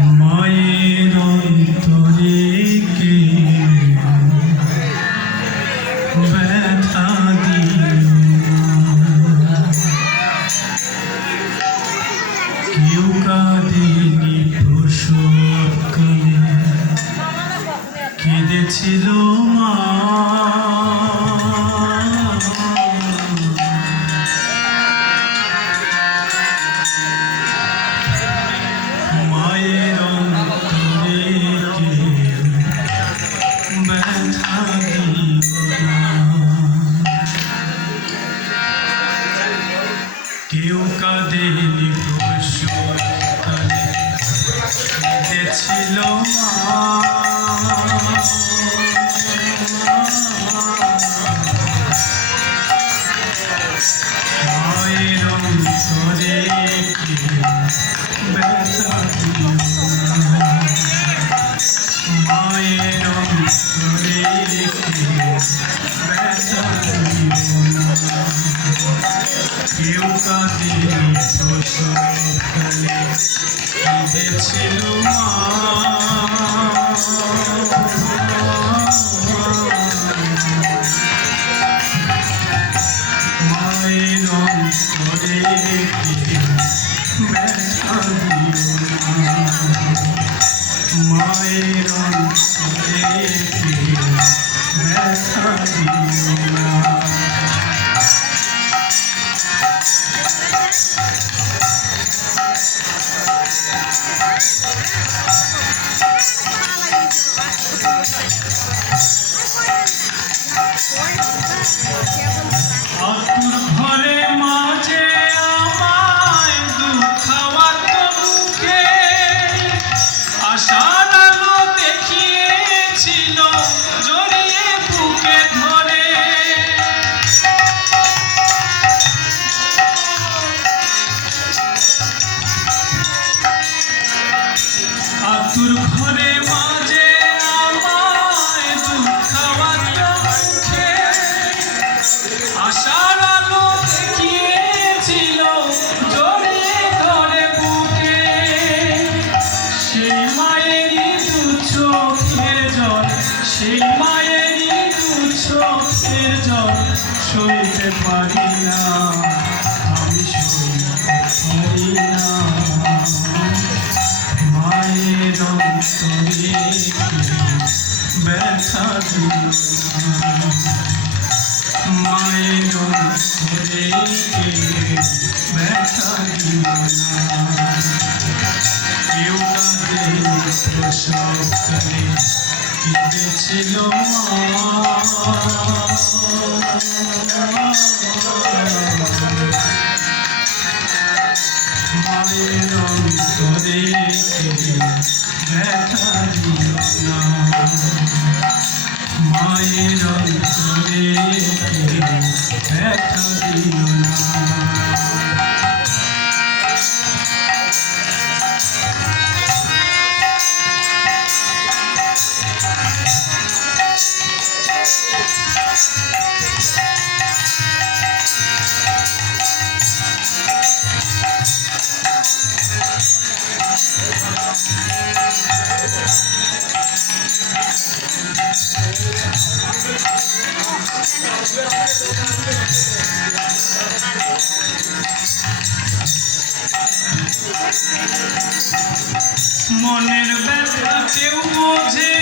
my ছিল মা কেউ কাঁদে শশালে ছিল মায়ের ব্যথা মায়ের ব্যথা কেউ কাজে প্রসব করে ছিল মায়ের অন্তরে ব্যথা দিল না মায়ের অন্তরে ব্যথা দিল মনের ব্যথা কেউ বোঝে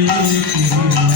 Música